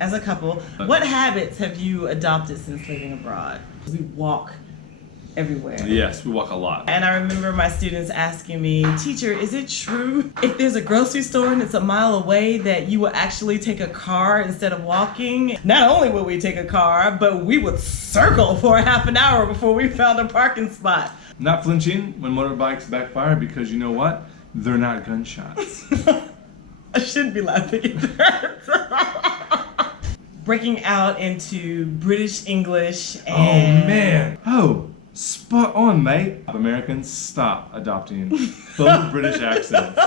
as a couple. What habits have you adopted since living abroad? We walk everywhere. Yes, we walk a lot. And I remember my students asking me, teacher, is it true if there's a grocery store and it's a mile away that you will actually take a car instead of walking? Not only would we take a car, but we would circle for a half an hour before we found a parking spot. Not flinching when motorbikes backfire because you know what? They're not gunshots. I shouldn't be laughing either. Breaking out into British English and... Oh man. Oh, spot on, mate. Americans, stop adopting full British accents.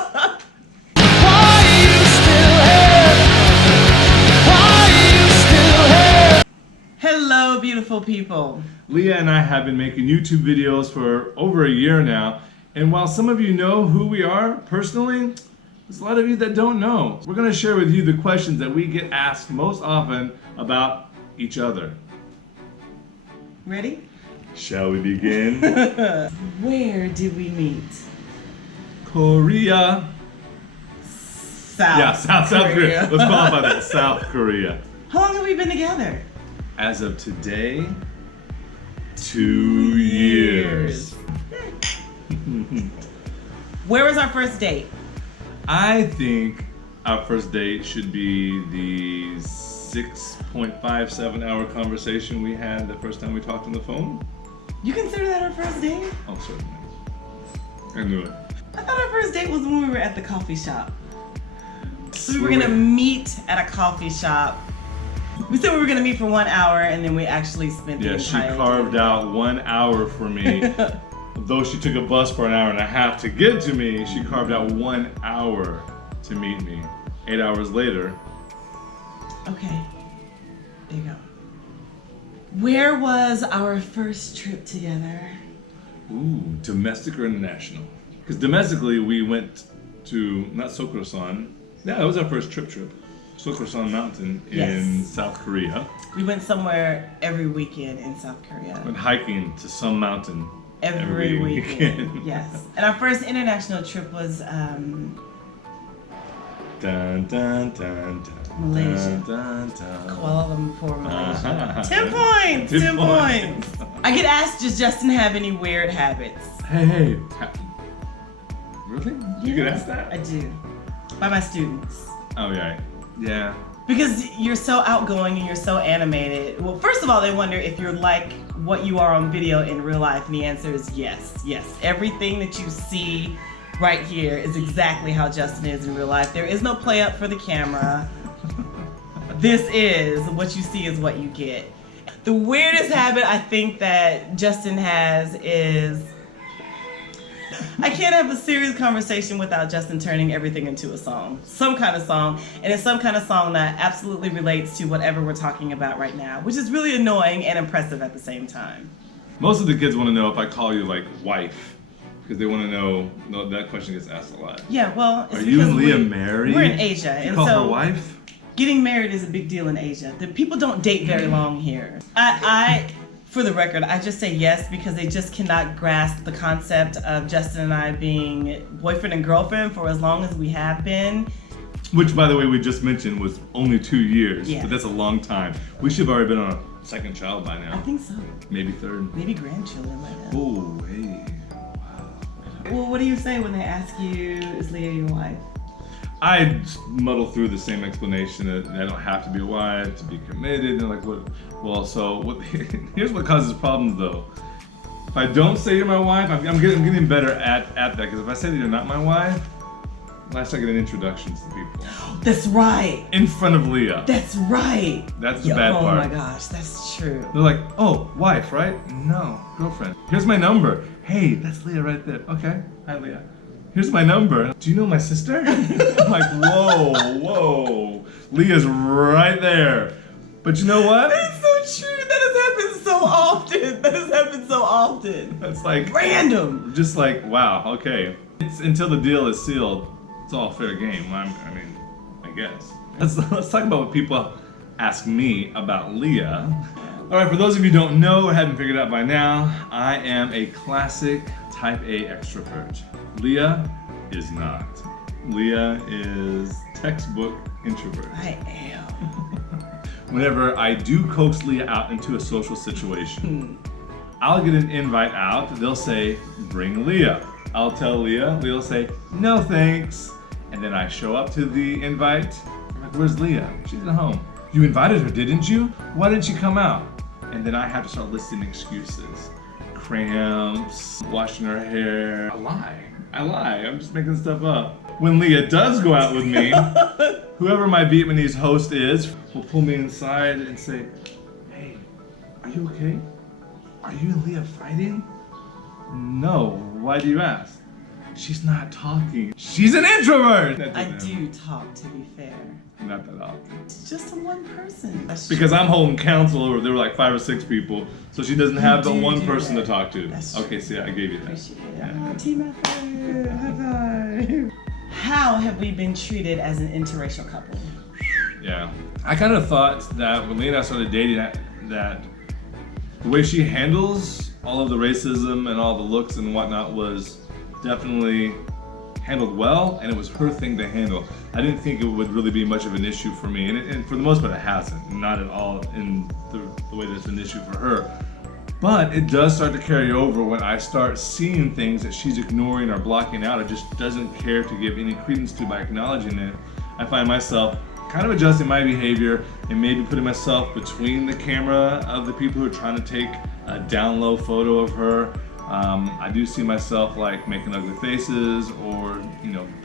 Hello, beautiful people. Leah and I have been making YouTube videos for over a year now, and while some of you know who we are personally, there's a lot of you that don't know. We're going to share with you the questions that we get asked most often about each other. Ready? Shall we begin? Where did we meet? Korea. South Korea. Let's qualify that. South Korea. How long have we been together? As of today, 2 years. Where was our first date? I think our first date should be the 6.57 hour conversation we had the first time we talked on the phone. You consider that our first date? Oh, certainly. I knew it. I thought our first date was when we were at the coffee shop. So we were gonna meet at a coffee shop. We said we were gonna meet for 1 hour and then we actually spent the entire she carved day. out 1 hour for me. Though she took a bus for an hour and a half to get to me, she carved out 1 hour to meet me. 8 hours later. Okay, there you go. Where was our first trip together? Ooh, domestic or international? Because domestically we went to, not Sokro-san. Yeah, that was our first trip. Sokro-san Mountain in South Korea. We went somewhere every weekend in South Korea. Went hiking to some mountain. Every weekend. Yes. And our first international trip was Dun, dun, dun, dun, Malaysia. Dun, dun, dun. Kuala Lumpur, Malaysia. 10 points! 10 points! I get asked, does Justin have any weird habits? Hey. Really? You get asked that? I do. By my students. Oh, yeah. Yeah. Because you're so outgoing and you're so animated. Well, first of all, they wonder if you're like what you are on video in real life, and the answer is yes. Yes. Everything that you see right here is exactly how Justin is in real life. There is no play up for the camera. This is what you see is what you get. The weirdest habit I think that Justin has is I can't have a serious conversation without Justin turning everything into a song. Some kind of song. And it's some kind of song that absolutely relates to whatever we're talking about right now, which is really annoying and impressive at the same time. Most of the kids want to know if I call you like wife. Because they want to know, no, that question gets asked a lot. Yeah, well, it's Are you and Leah because married? we're in Asia. You And call so her wife? getting married is a big deal in Asia. The people don't date very long here. For the record, I just say yes because they just cannot grasp the concept of Justin and I being boyfriend and girlfriend for as long as we have been. Which, by the way, we just mentioned was only 2 years. Yeah. But that's a long time. We should have already been on a second child by now. I think so. Maybe third. Maybe grandchildren by now. Oh, hey. Well, what do you say when they ask you, is Leah your wife? I muddle through the same explanation that I don't have to be a wife to be committed. And like, what? Well, so what? Here's what causes problems, though. If I don't say you're my wife, I'm getting better at that. Because if I say that you're not my wife, I start getting introductions to people. That's right. In front of Leah. That's right. That's the bad part. Oh my gosh, that's true. They're like, oh, wife, right? No, girlfriend. Here's my number. Hey, that's Leah right there. Okay, hi Leah. Here's my number. Do you know my sister? I'm like, whoa. Leah's right there. But you know what? That's so true. That has happened so often. That's like random. Just like, wow, okay. It's until the deal is sealed, it's all fair game. I guess. Let's talk about what people ask me about Leah. All right, for those of you who don't know or haven't figured out by now, I am a classic type A extrovert. Leah is not. Leah is textbook introvert. I am. whenever I do coax Leah out into a social situation. I'll get an invite out, they'll say, bring Leah. I'll tell Leah will say, no thanks. And then I show up to the invite, I'm like, where's Leah? She's at home. You invited her, didn't you? Why didn't she come out? And then I have to start listing excuses. Cramps, washing her hair. I lie, I'm just making stuff up. When Leah does go out with me, whoever my Vietnamese host is will pull me inside and say, hey, are you okay? Are you and Leah fighting? No, why do you ask? She's not talking. She's an introvert! I do talk, to be fair. Not that often. It's just to one person. Because I'm holding counsel over, there were like 5 or 6 people, so she doesn't have but one person that. to talk to. That's okay, see, I gave you that. Appreciate it. Yeah. Team effort. High five. How have we been treated as an interracial couple? Yeah. I kind of thought that when Leah and I started dating, that the way she handles all of the racism and all the looks and whatnot was definitely handled well, and it was her thing to handle. I didn't think it would really be much of an issue for me, and for the most part it hasn't, not at all in the way that it's an issue for her. But it does start to carry over when I start seeing things that she's ignoring or blocking out or just doesn't care to give any credence to by acknowledging it. I find myself kind of adjusting my behavior and maybe putting myself between the camera of the people who are trying to take a down low photo of her. I do see myself like making ugly faces or,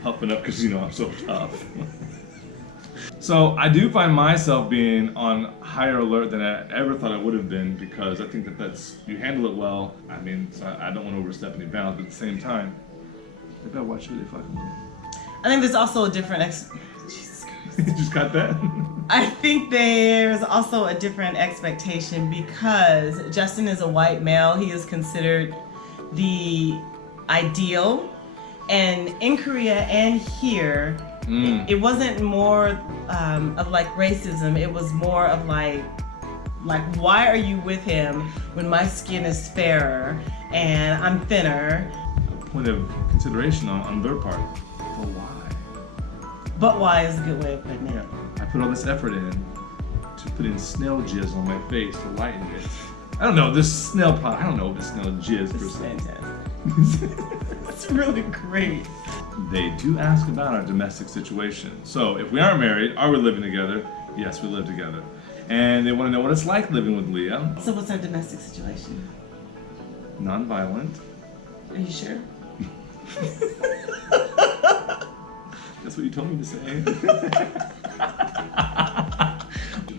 puffing up because, I'm so tough. So I do find myself being on higher alert than I ever thought I would have been, because I think that you handle it well. I mean, so I don't want to overstep any bounds, but at the same time, they better watch who they fucking with. I think there's also a different Jesus Christ. You just got that? I think there's also a different expectation because Justin is a white male. He is considered the ideal, and in Korea and here, it wasn't more of like racism. It was more of like why are you with him when my skin is fairer and I'm thinner? A point of consideration on their part. But why? But why is a good way of putting it. Yeah. I put all this effort in to put in snail jizz on my face to lighten it. I don't know, this snail pot, I don't know if it's snail jizz per It's se. fantastic. It's really great. They do ask about our domestic situation. So if we aren't married, are we living together? Yes, we live together. And they want to know what it's like living with Leah. So what's our domestic situation? Non-violent. Are you sure? That's what you told me to say.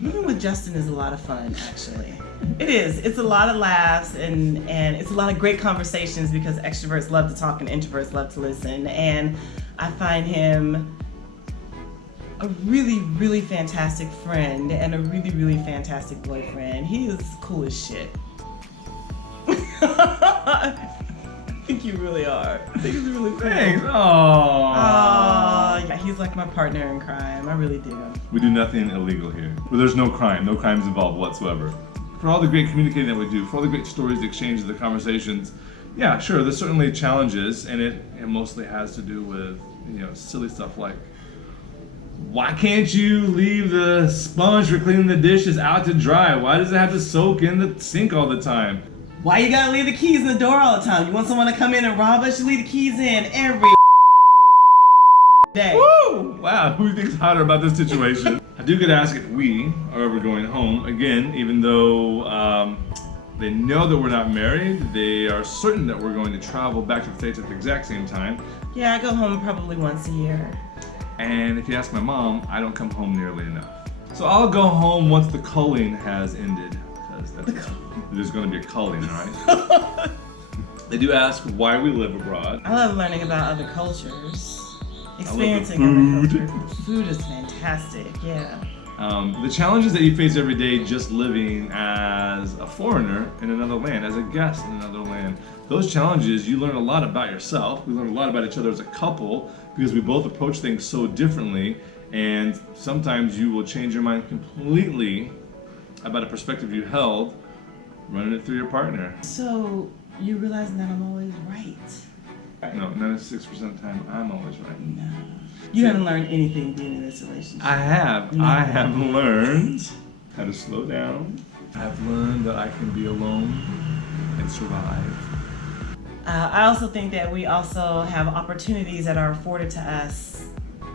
Living with Justin is a lot of fun, actually. It is. It's a lot of laughs and it's a lot of great conversations because extroverts love to talk and introverts love to listen. And I find him a really, really fantastic friend and a really, really fantastic boyfriend. He is cool as shit. I think you really are. I think he's really cool. Thanks. Yeah, he's like my partner in crime. I really do. We do nothing illegal here. Well, there's no crime. No crimes involved whatsoever. For all the great communicating that we do, for all the great stories, the exchanges, the conversations, yeah, sure, there's certainly challenges, and it mostly has to do with, silly stuff like, why can't you leave the sponge for cleaning the dishes out to dry? Why does it have to soak in the sink all the time? Why you gotta leave the keys in the door all the time? You want someone to come in and rob us? You leave the keys in every day. Woo! Wow, who thinks hotter about this situation? I do get asked if we are ever going home. Again, even though they know that we're not married, they are certain that we're going to travel back to the States at the exact same time. Yeah, I go home probably once a year. And if you ask my mom, I don't come home nearly enough. So I'll go home once the culling has ended, because there's going to be a culling, all right? They do ask why we live abroad. I love learning about other cultures, experiencing I love the other cultures. Food is fantastic, yeah. The challenges that you face every day just living as a foreigner in another land, as a guest in another land, those challenges, you learn a lot about yourself. We learn a lot about each other as a couple because we both approach things so differently, and sometimes you will change your mind completely about a perspective you held running it through your partner. So you realize that I'm always right. No, 96% of the time I'm always right. No. You haven't learned anything being in this relationship. I have. No. I have learned how to slow down. I've learned that I can be alone and survive. I also think that we also have opportunities that are afforded to us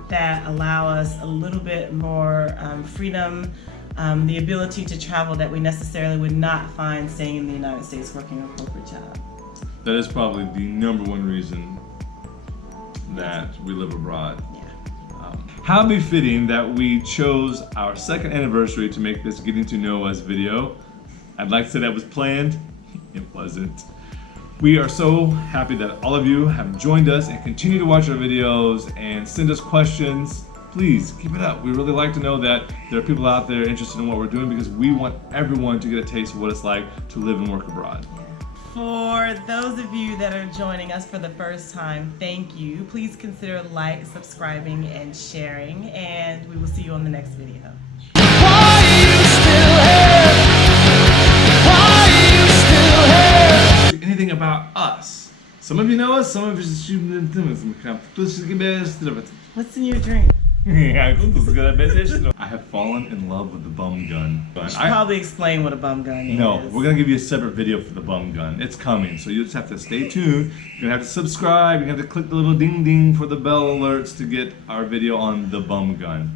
that allow us a little bit more freedom, the ability to travel that we necessarily would not find staying in the United States working a corporate job. That is probably the number one reason that we live abroad. Yeah. How befitting that we chose our second anniversary to make this Getting to Know Us video. I'd like to say that was planned. It wasn't. We are so happy that all of you have joined us and continue to watch our videos and send us questions. Please keep it up. We really like to know that there are people out there interested in what we're doing because we want everyone to get a taste of what it's like to live and work abroad. For those of you that are joining us for the first time, thank you. Please consider subscribing, and sharing, and we will see you on the next video. Anything about us? Some of you know us, some of you just What's in your drink? I have fallen in love with the bum gun. You should probably explain what a bum gun is. No, we're gonna give you a separate video for the bum gun. It's coming, so you just have to stay tuned. You're gonna have to subscribe. You're gonna have to click the little ding ding for the bell alerts to get our video on the bum gun.